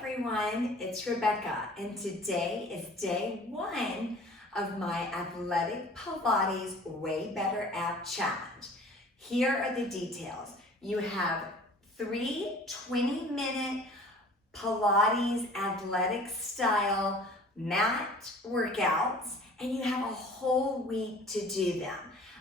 everyone, it's Rebecca, and today is day one of my Athletic Pilates WayBetter app challenge. Here are the details. You have 3 20-minute Pilates athletic style mat workouts, and you have a whole week to do them.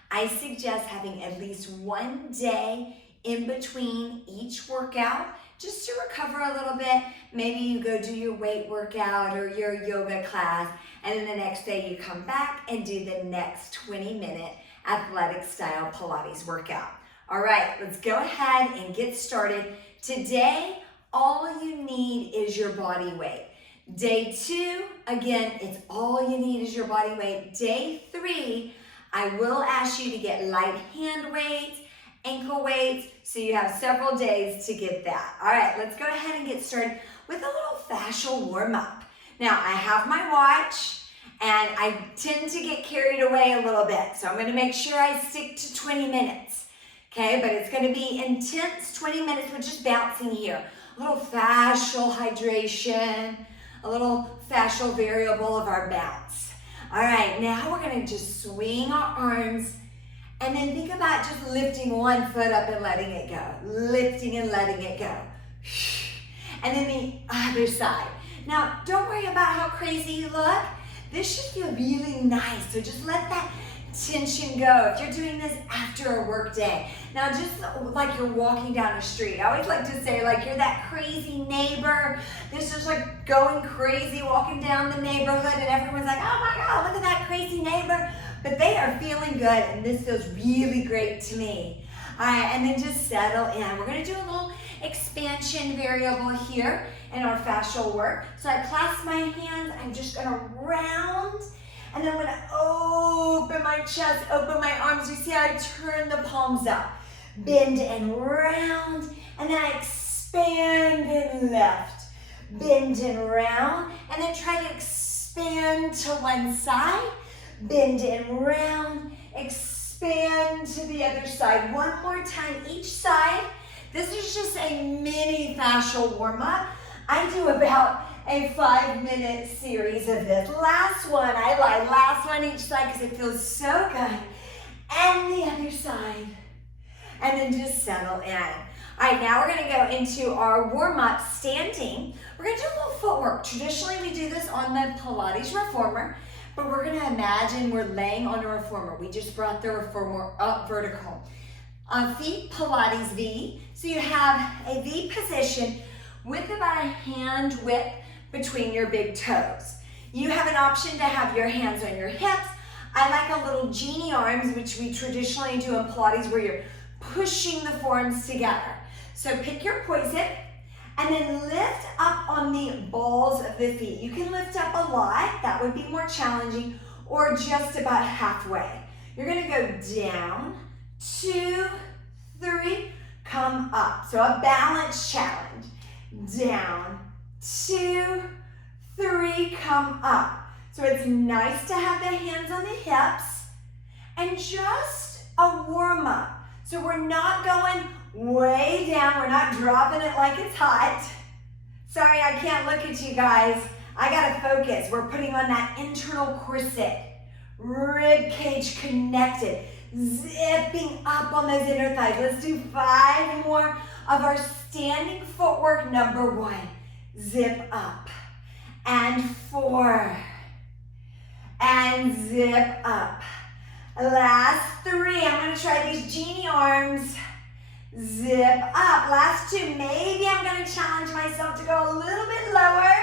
I suggest having at least one day in between each workout just to recover a little bit. Maybe you go do your weight workout or your yoga class, and then the next day you come back and do the next 20-minute athletic style Pilates workout. All right, let's go ahead and get started. Today, all you need is your body weight. Day 2, again, it's all you need is your body weight. Day 3, I will ask you to get light hand weights, ankle weights, so you have several days to get that. All right, let's go ahead and get started with a little fascial warm-up. Now, I have my watch, and I tend to get carried away a little bit, so I'm gonna make sure I stick to 20 minutes, okay? But it's gonna be intense 20 minutes with just bouncing here. A little fascial hydration, a little fascial variable of our bounce. All right, now we're gonna just swing our arms and then think about just lifting one foot up and letting it go. Lifting and letting it go. And then the other side. Now, don't worry about how crazy you look. This should feel really nice, so just let that tension go. If you're doing this after a work day. Now, just like you're walking down the street. I always like to say, like, you're that crazy neighbor that's just like going crazy walking down the neighborhood, and everyone's like, oh my God, look at that crazy neighbor. But they are feeling good, and this feels really great to me. All right, and then just settle in. We're gonna do a little expansion variable here in our fascial work. So I clasp my hands, I'm just gonna round, and then I'm gonna open my chest, open my arms. You see how I turn the palms up, bend and round, and then I expand and lift, bend and round, and then try to expand to one side, bend and round, expand to the other side. One more time each side. This is just a mini fascial warm-up. I do about a 5-minute series of this. Last one, I lied, last one each side because it feels so good. And the other side. And then just settle in. All right, now we're gonna go into our warm-up standing. We're gonna do a little footwork. Traditionally, we do this on the Pilates reformer, but we're gonna imagine we're laying on a reformer. We just brought the reformer up vertical. Feet Pilates V. So you have a V position with about a hand width between your big toes. You have an option to have your hands on your hips. I like a little genie arms, which we traditionally do in Pilates, where you're pushing the forearms together. So pick your poison and then lift up on the balls of the feet. You can lift up a lot, that would be more challenging, or just about halfway. You're gonna go down, 2, 3, come up. So a balance challenge. Down, 2, 3, come up. So it's nice to have the hands on the hips and just a warm up. So we're not going way down, we're not dropping it like it's hot. Sorry, I can't look at you guys. I gotta focus. We're putting on that internal corset, rib cage connected, zipping up on those inner thighs. Let's do 5 more of our standing footwork. Number 1, zip up, and 4, and zip up. Last 3, I'm gonna try these genie arms. Zip up. Last 2, maybe I'm gonna challenge myself to go a little bit lower.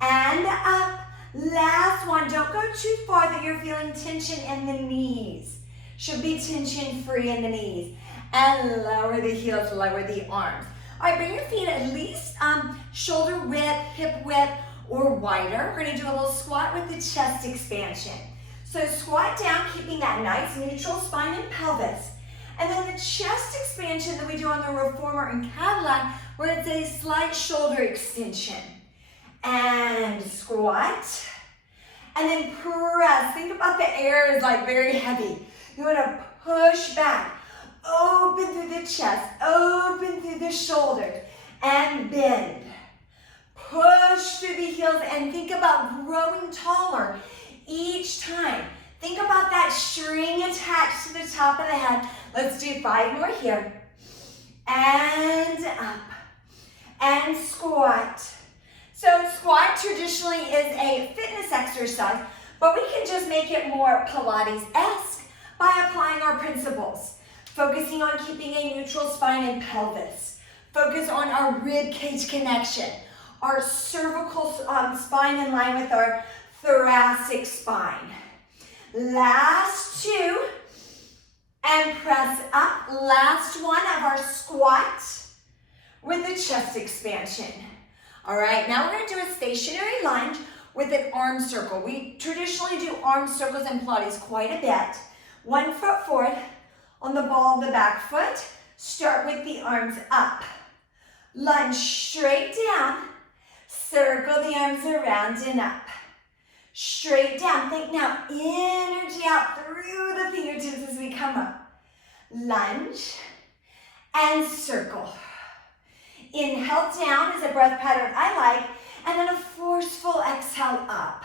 And up. Last 1, don't go too far that you're feeling tension in the knees. Should be tension free in the knees. And lower the heels, lower the arms. All right, bring your feet at least shoulder width, hip width, or wider. We're gonna do a little squat with the chest expansion. So squat down, keeping that nice neutral spine and pelvis. And then the chest expansion that we do on the reformer and Cadillac, where it's a slight shoulder extension. And squat. And then press. Think about the air is like very heavy. You wanna push back. Open through the chest, open through the shoulders, and bend. push through the heels and think about growing taller each time. Think about that string attached to the top of the head. Let's do 5 more here. And up. And squat. So squat traditionally is a fitness exercise, but we can just make it more Pilates-esque by applying our principles. Focusing on keeping a neutral spine and pelvis. Focus on our rib cage connection. Our cervical spine in line with our thoracic spine. Last 2. And press up. Last one of our squat with the chest expansion. All right, now we're going to do a stationary lunge with an arm circle. We traditionally do arm circles in Pilates quite a bit. 1 foot forward on the ball of the back foot. Start with the arms up. Lunge straight down. Circle the arms around and up. Straight down. Think now, energy out through the fingertips as we come up. Lunge and circle. Inhale down is a breath pattern I like, and then a forceful exhale up.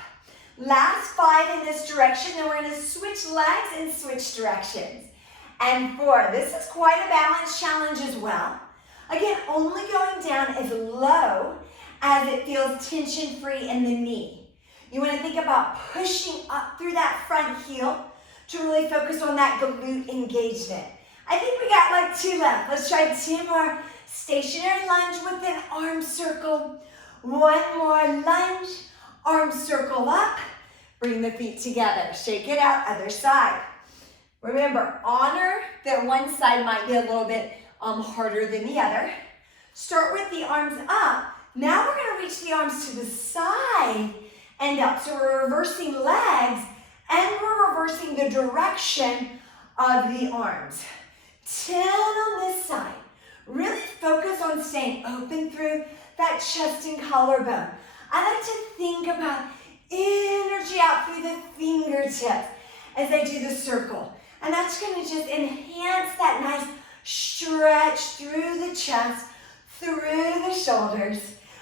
Last 5 in this direction, then we're going to switch legs and switch directions. And 4, this is quite a balance challenge as well. Again, only going down as low as it feels tension-free in the knee. You want to think about pushing up through that front heel to really focus on that glute engagement. I think we got like 2 left. Let's try 2 more. Stationary lunge with an arm circle. 1 more lunge, arm circle up. Bring the feet together. Shake it out, other side. Remember, honor that one side might be a little bit harder than the other. Start with the arms up. Now we're going to reach the arms to the side and up. So we're reversing legs and we're reversing the direction of the arms. 10 on this side. Really focus on staying open through that chest and collarbone. I like to think about energy out through the fingertips as I do the circle. And that's going to just enhance that nice stretch through the chest, through the shoulders.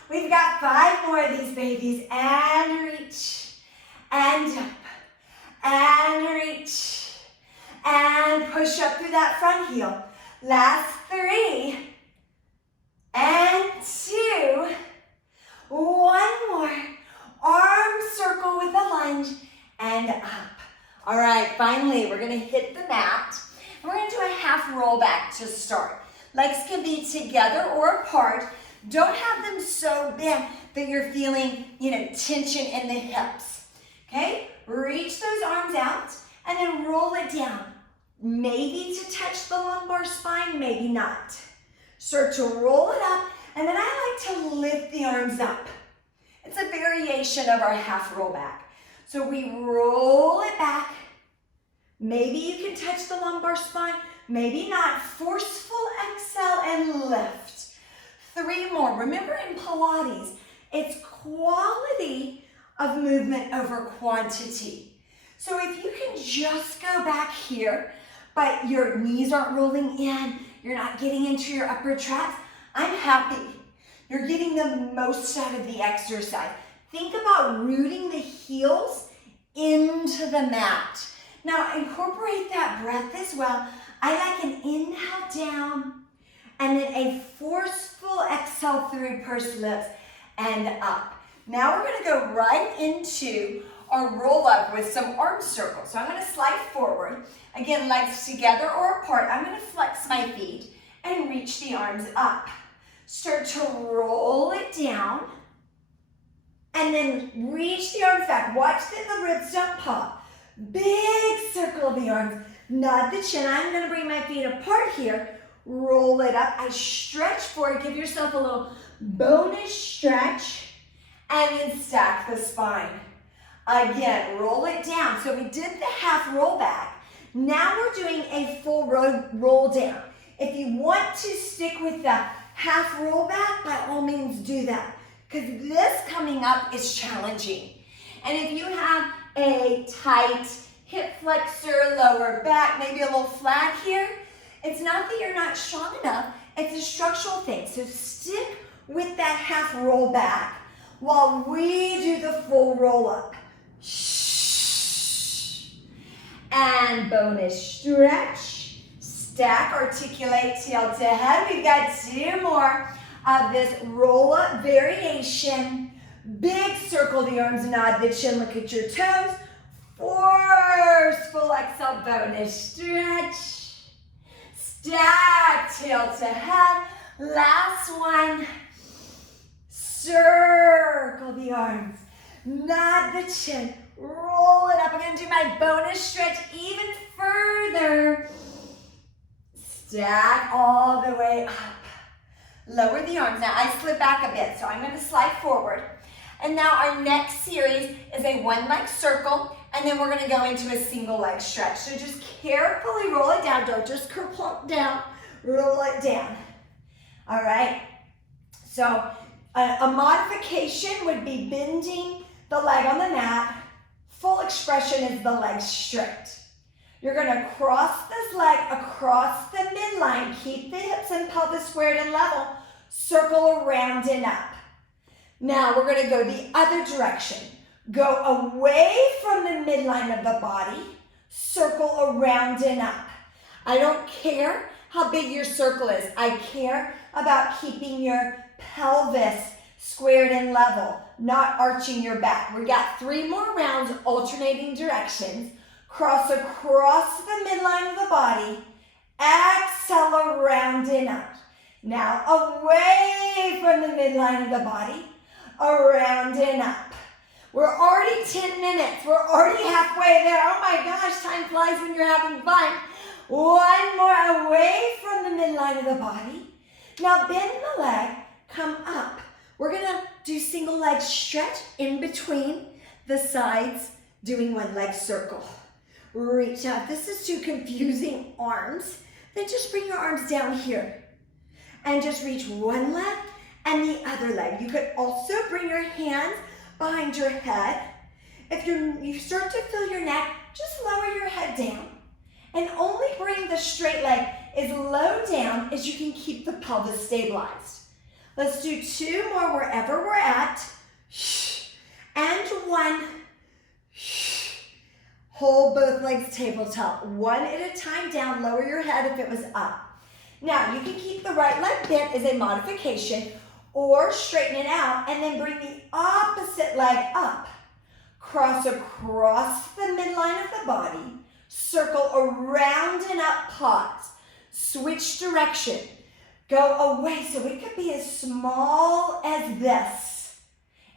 We've got 5 more of these babies. And reach, and up, and reach, and push up through that front heel. Last 3, and 2, 1 more, arm circle with a lunge, and up. All right, finally, we're gonna hit the mat. We're gonna do a half roll back to start. Legs can be together or apart. Don't have them so bent that you're feeling, tension in the hips, okay? Reach those arms out, and then roll it down. Maybe to touch the lumbar spine, maybe not. Start to roll it up, and then I like to lift the arms up. It's a variation of our half roll back. So we roll it back. Maybe you can touch the lumbar spine, maybe not. Forceful exhale and lift. 3 more. Remember in Pilates, it's quality of movement over quantity. So if you can just go back here, but your knees aren't rolling in, you're not getting into your upper traps, I'm happy. You're getting the most out of the exercise. Think about rooting the heels into the mat. Now incorporate that breath as well. I like an inhale down and then a forceful exhale through pursed lips and up. Now we're gonna go right into our roll up with some arm circles. So I'm gonna slide forward. Again, legs together or apart. I'm gonna flex my feet and reach the arms up. Start to roll it down and then reach the arms back. Watch that the ribs don't pop. Big circle of the arms, not the chin. I'm gonna bring my feet apart here. Roll it up. I stretch forward. Give yourself a little bonus stretch and then stack the spine. Again, roll it down. So we did the half roll back. Now we're doing a full roll down. If you want to stick with the half roll back, by all means do that, because this coming up is challenging. And if you have a tight hip flexor, lower back, maybe a little flat here, it's not that you're not strong enough, it's a structural thing. So stick with that half roll back. while we do the full roll up. And bonus stretch. Stack, articulate, tail to head. We've got 2 more of this roll up variation. Big circle the arms, nod the chin, look at your toes. Forceful exhale, bonus stretch. Stack, tail to head. Last one. Circle the arms, nod the chin, roll it up. I'm going to do my bonus stretch even further. Stack all the way up. Lower the arms. Now I slip back a bit, so I'm going to slide forward. And now our next series is a 1-leg circle, and then we're going to go into a single leg stretch. So just carefully roll it down. Don't just plunk down. Roll it down. All right. So a modification would be bending the leg on the mat. Full expression is the leg straight. You're going to cross this leg across the midline. Keep the hips and pelvis squared and level. Circle around and up. Now we're going to go the other direction. Go away from the midline of the body. Circle around and up. I don't care how big your circle is. I care about keeping your pelvis squared and level, not arching your back. We got 3 more rounds, alternating directions. Cross across the midline of the body. Exhale around and up. Now away from the midline of the body, around and up. We're already 10 minutes. We're already halfway there. Oh my gosh, time flies when you're having fun. 1 more away from the midline of the body. Now bend the leg, come up. We're gonna do single leg stretch in between the sides, doing 1-leg circle. Reach out. If this is too confusing, arms, then just bring your arms down here and just reach 1 leg and the other leg. You could also bring your hands behind your head. If you start to feel your neck, just lower your head down and only bring the straight leg as low down as you can keep the pelvis stabilized. Let's do 2 more wherever we're at. And 1. Hold both legs tabletop. 1 at a time down. Lower your head if it was up. Now, you can keep the right leg bent as a modification or straighten it out and then bring the opposite leg up. Cross across the midline of the body. Circle around and up, pause. Switch direction. Go away. So it could be as small as this.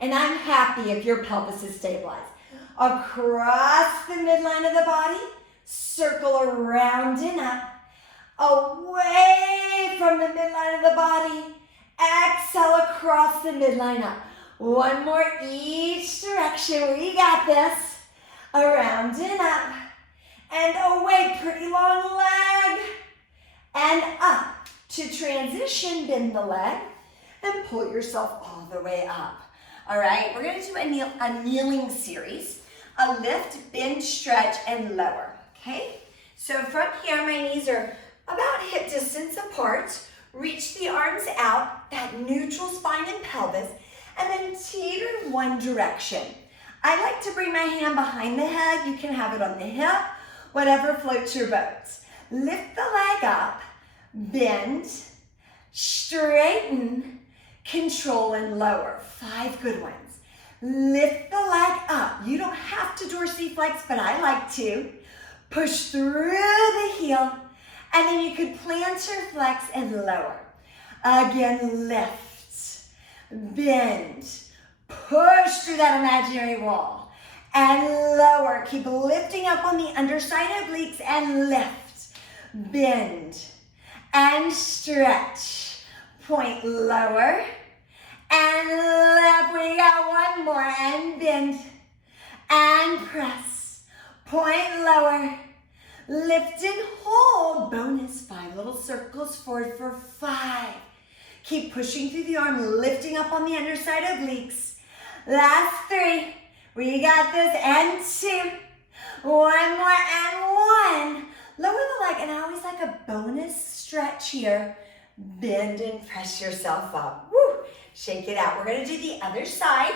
And I'm happy if your pelvis is stabilized. Across the midline of the body, circle around and up, away from the midline of the body, exhale across the midline up. 1 more each direction, we got this. Around and up, and away, pretty long leg, and up. To transition, bend the leg, and pull yourself all the way up. All right, we're gonna do a kneeling series. A lift, bend, stretch, and lower, okay? So from here, my knees are about hip distance apart. Reach the arms out, that neutral spine and pelvis, and then teeter in 1 direction. I like to bring my hand behind the head. You can have it on the hip, whatever floats your boat. Lift the leg up, bend, straighten, control, and lower. 5 good ones. Lift the leg up. You don't have to dorsiflex, but I like to. Push through the heel, and then you could plantar flex and lower. Again, lift, bend, push through that imaginary wall, and lower. Keep lifting up on the underside obliques and lift, bend, and stretch. Point lower. And lift, we got 1 more, and bend, and press, point lower, lift and hold, bonus 5 little circles forward for 5. Keep pushing through the arm, lifting up on the underside obliques. Last 3, we got this, and 2, 1 more, and 1. Lower the leg, and I always like a bonus stretch here. Bend and press yourself up. Woo! shake it out. We're gonna do the other side.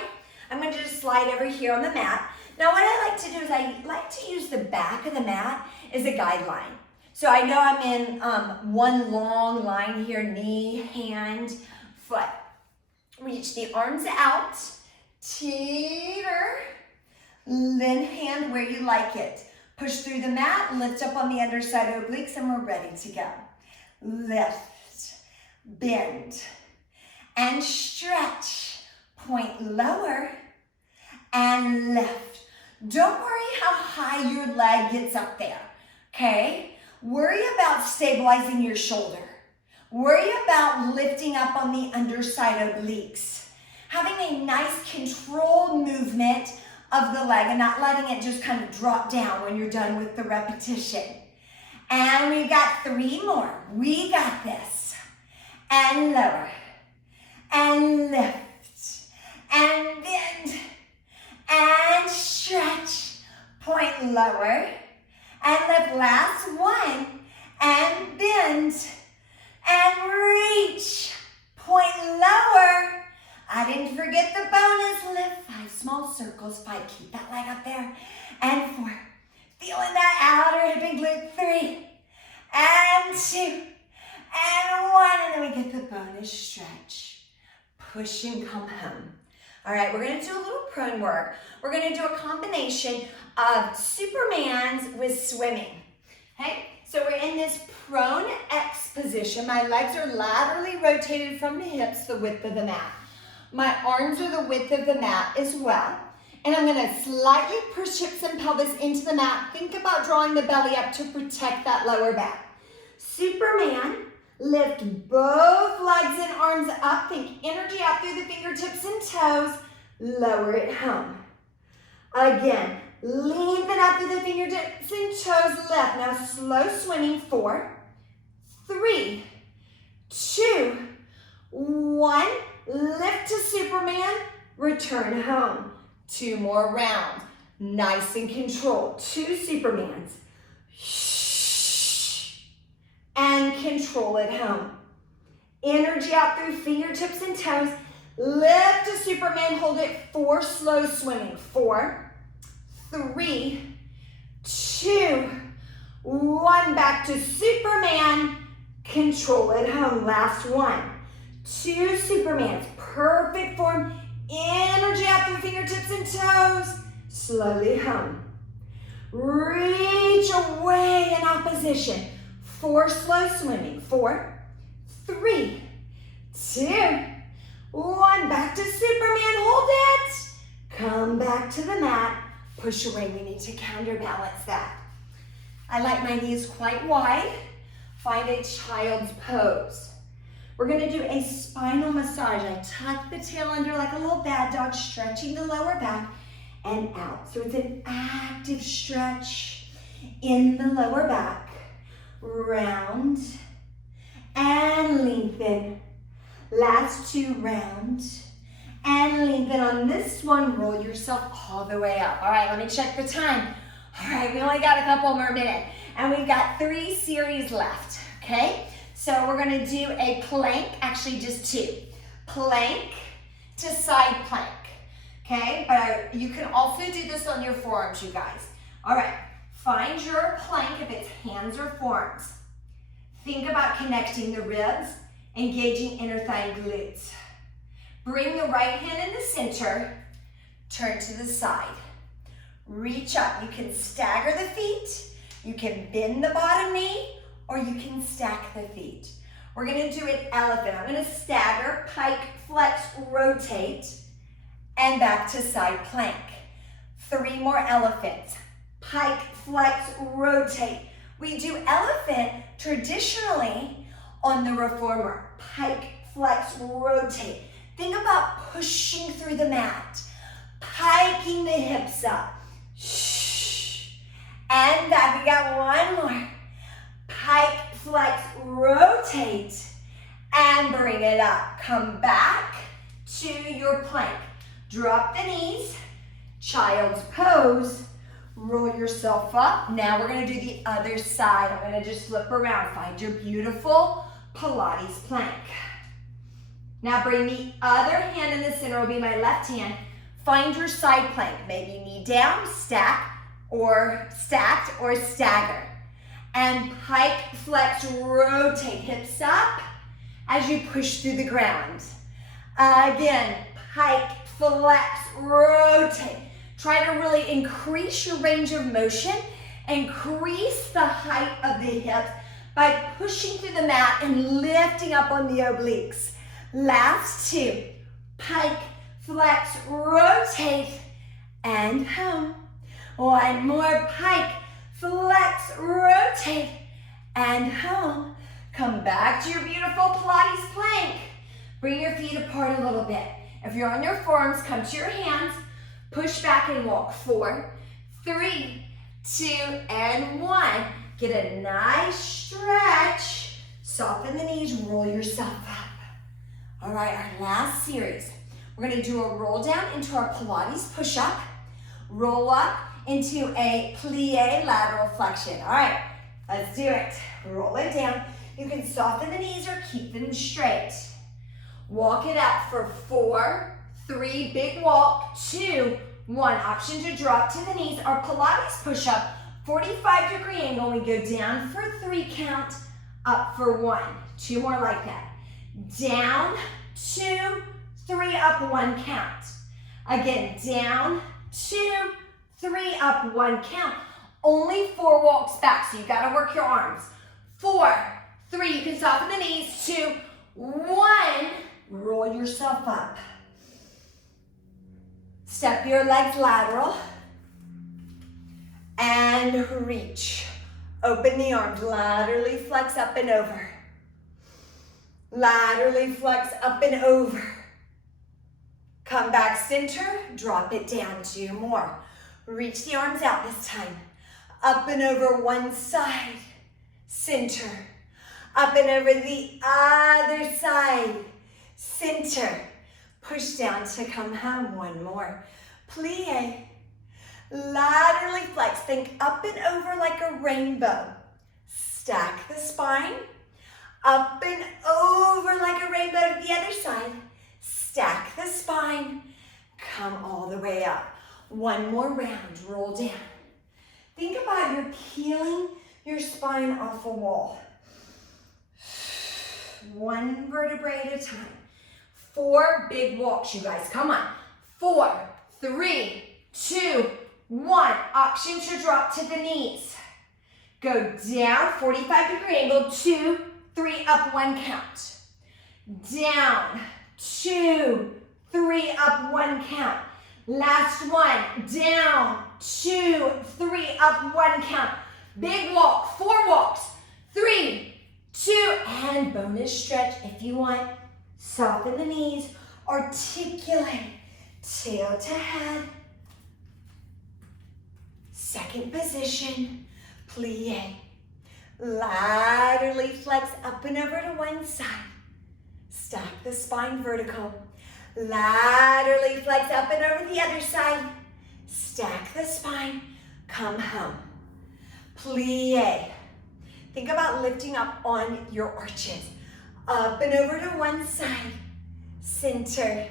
I'm gonna just slide over here on the mat. Now what I like to do is I like to use the back of the mat as a guideline. So I know I'm in one long line here, knee, hand, foot. Reach the arms out, teeter, then hand where you like it. Push through the mat, lift up on the underside obliques, and we're ready to go. Lift, bend, and stretch. Point lower and lift. Don't worry how high your leg gets up there, okay? Worry about stabilizing your shoulder. Worry about lifting up on the underside obliques. Having a nice controlled movement of the leg and not letting it just kind of drop down when you're done with the repetition. And we've got 3 more. We got this. And lower. And lift. And bend. And stretch. Point lower. And lift. Last one. And bend. And reach. Point lower. I didn't forget the bonus lift. 5 small circles. 5, keep that leg up there. And 4. Feeling that outer hip and glute. 3. And 2. And 1. And then we get the bonus stretch. Push and come home. All right, we're gonna do a little prone work. We're gonna do a combination of Supermans with swimming. Okay, so we're in this prone X position. My legs are laterally rotated from the hips, the width of the mat. My arms are the width of the mat as well. And I'm gonna slightly push hips and pelvis into the mat. Think about drawing the belly up to protect that lower back. Superman, lift both legs and arms up. Think energy out through the fingertips and toes. Lower it home. Again, lengthen out through the fingertips and toes, lift. Now slow swimming, 4, 3, 2, 1. Lift to Superman, return home. 2 more rounds. Nice and controlled. 2 Supermans. Shh. And control it home. Energy out through fingertips and toes. Lift to Superman, hold it. 4 slow swimming. 4, 3, 2, 1. Back to Superman. Control it home. Last one. 2 Supermans, perfect form, energy out through fingertips and toes, slowly home. Reach away in opposition, 4 slow swimming, 4, 3, 2, 1, back to Superman, hold it. Come back to the mat, push away, we need to counterbalance that. I like my knees quite wide, find a child's pose. We're gonna do a spinal massage. I tuck the tail under like a little bad dog, stretching the lower back and out. So it's an active stretch in the lower back. Round and lengthen. Last 2, round and lengthen. On this one, roll yourself all the way up. All right, let me check the time. All right, we only got a couple more minutes and we've got 3 series left, okay? So we're gonna do a plank, actually just 2. Plank to side plank, okay? But you can also do this on your forearms, you guys. All right, find your plank if it's hands or forearms. Think about connecting the ribs, engaging inner thigh and glutes. Bring the right hand in the center, turn to the side. Reach up, you can stagger the feet, you can bend the bottom knee, or you can stack the feet. We're gonna do an elephant. I'm gonna stagger, pike, flex, rotate, and back to side plank. 3 more elephants. Pike, flex, rotate. We do elephant traditionally on the reformer. Pike, flex, rotate. Think about pushing through the mat, piking the hips up. Shh. And back, we got 1 more. Pike, flex, rotate, and bring it up. Come back to your plank. Drop the knees, child's pose, roll yourself up. Now we're gonna do the other side. I'm gonna just flip around. Find your beautiful Pilates plank. Now bring the other hand in the center, will be my left hand. Find your side plank. Maybe knee down, stacked or stagger. And pike, flex, rotate, hips up as you push through the ground. Again, pike, flex, rotate. Try to really increase your range of motion, increase the height of the hips by pushing through the mat and lifting up on the obliques. Last two, pike, flex, rotate, and home. One more, pike, flex, rotate, and home. Come back to your beautiful Pilates plank. Bring your feet apart a little bit. If you're on your forearms, come to your hands, push back and walk. 4, 3, 2, and 1. Get a nice stretch. Soften the knees, roll yourself up. All right, our last series. We're gonna do a roll down into our Pilates push-up, roll up into a plie lateral flexion. All right, let's do it. Roll it down. You can soften the knees or keep them straight. Walk it out for 4, 3, big walk, 2, 1. Option to drop to the knees. Our Pilates push-up, 45-degree angle. We go down for 3 count, up for 1. 2 more like that. Down, 2, 3, up, 1 count. Again, down, 2, 3, up, 1 count. Only 4 walks back, so you gotta work your arms. 4, 3, you can soften the knees. 2, 1, roll yourself up. Step your legs lateral and reach. Open the arms, laterally flex up and over. Laterally flex up and over. Come back center, drop it down. 2 more. Reach the arms out this time. Up and over one side, center. Up and over the other side, center. Push down to come home. 1 more. Plie. Laterally flex. Think up and over like a rainbow. Stack the spine. Up and over like a rainbow to the other side. Stack the spine. Come all the way up. 1 more round. Roll down. Think about your peeling your spine off a wall. 1 vertebrae at a time. 4 big walks, you guys. Come on. 4, 3, 2, 1. Option to drop to the knees. Go down, 45-degree angle. 2, 3, up, 1 count. Down, 2, 3, up, 1 count. Last one. Down, 2, 3, up, 1 count. Big walk, 4 walks. 3, 2, and bonus stretch if you want. Soften the knees, articulate, tail to head. Second position, plie. Laterally flex up and over to one side. Stack the spine vertical. Laterally flex up and over the other side. Stack the spine, come home. Plie. Think about lifting up on your arches. Up and over to one side, center.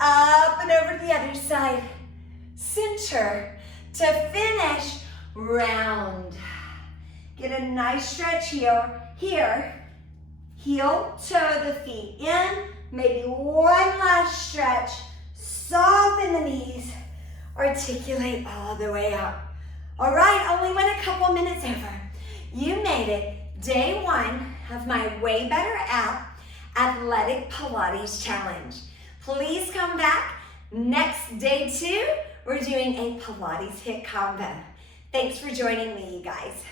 Up and over to the other side, center. To finish, round. Get a nice stretch here. Heel, toe the feet in. Maybe one last stretch. Soften the knees. Articulate all the way up. All right, only went a couple minutes over. You made it. Day 1 of my WayBetter app Athletic Pilates Challenge. Please come back. Next, day 2, we're doing a Pilates HIIT combo. Thanks for joining me, you guys.